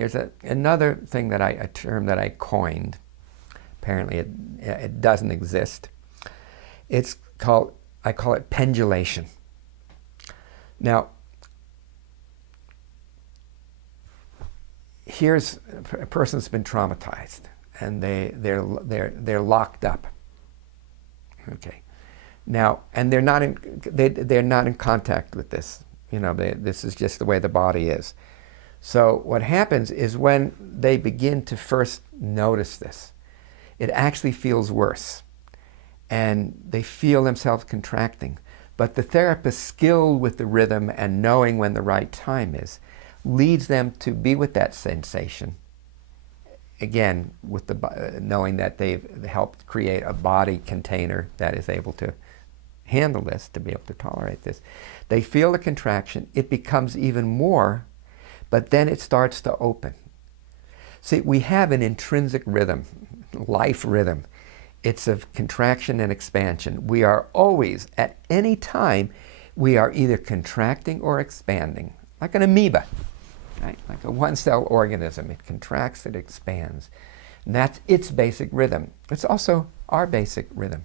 there's another thing that a term that I coined. Apparently it doesn't exist. It's called, I call it pendulation. Now, here's a person's been traumatized and they're locked up. Okay. Now, and they're not in contact with this. This is just the way the body is. So what happens is when they begin to first notice this, it actually feels worse. And they feel themselves contracting. But the therapist, skilled with the rhythm and knowing when the right time is, leads them to be with that sensation. Again, with knowing that they've helped create a body container that is able to handle this, to be able to tolerate this. They feel the contraction, it becomes even more, but then it starts to open. See, we have an intrinsic rhythm, life rhythm. It's of contraction and expansion. We are always, at any time, we are either contracting or expanding, like an amoeba, right? Like a one-cell organism. It contracts, it expands. And that's its basic rhythm. It's also our basic rhythm.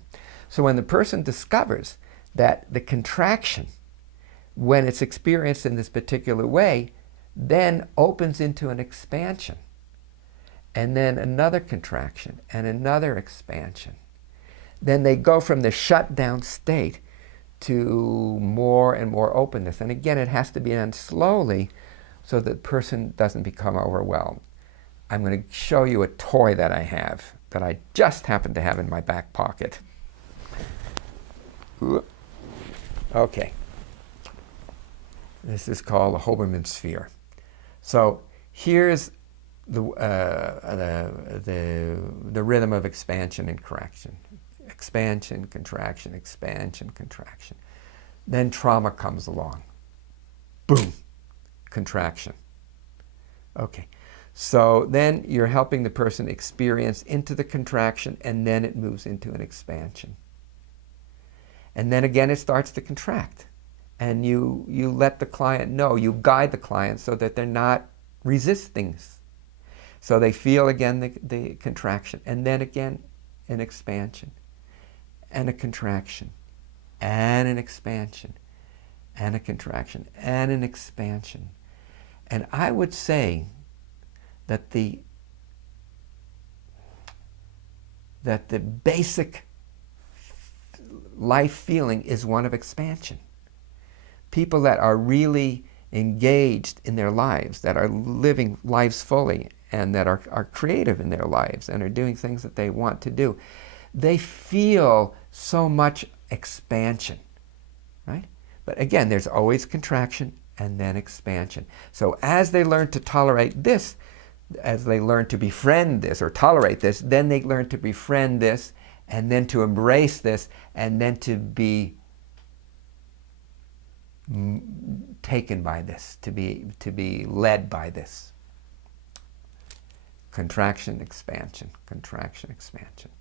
So when the person discovers that the contraction, when it's experienced in this particular way, then opens into an expansion, and then another contraction and another expansion, then they go from the shut down state to more and more openness. And again, it has to be done slowly so that the person doesn't become overwhelmed. I'm going to show you a toy that I have, that I just happen to have in my back pocket. Okay. This is called a Hoberman sphere. So here's the rhythm of expansion and contraction. Expansion, contraction, expansion, contraction. Then trauma comes along. Boom, contraction. Okay, so then you're helping the person experience into the contraction, and then it moves into an expansion. And then again it starts to contract. And you let the client know, you guide the client so that they're not resisting. So they feel again the contraction, and then again an expansion, and a contraction, and an expansion, and a contraction, and an expansion. And I would say that the basic life feeling is one of expansion. People that are really engaged in their lives, that are living lives fully, and that are creative in their lives, and are doing things that they want to do, they feel so much expansion, right? But again, there's always contraction and then expansion. So as they learn to tolerate this, as they learn to befriend this or tolerate this, then they learn to befriend this, and then to embrace this, and then to be taken by this, to be led by this. Contraction, expansion, contraction, expansion.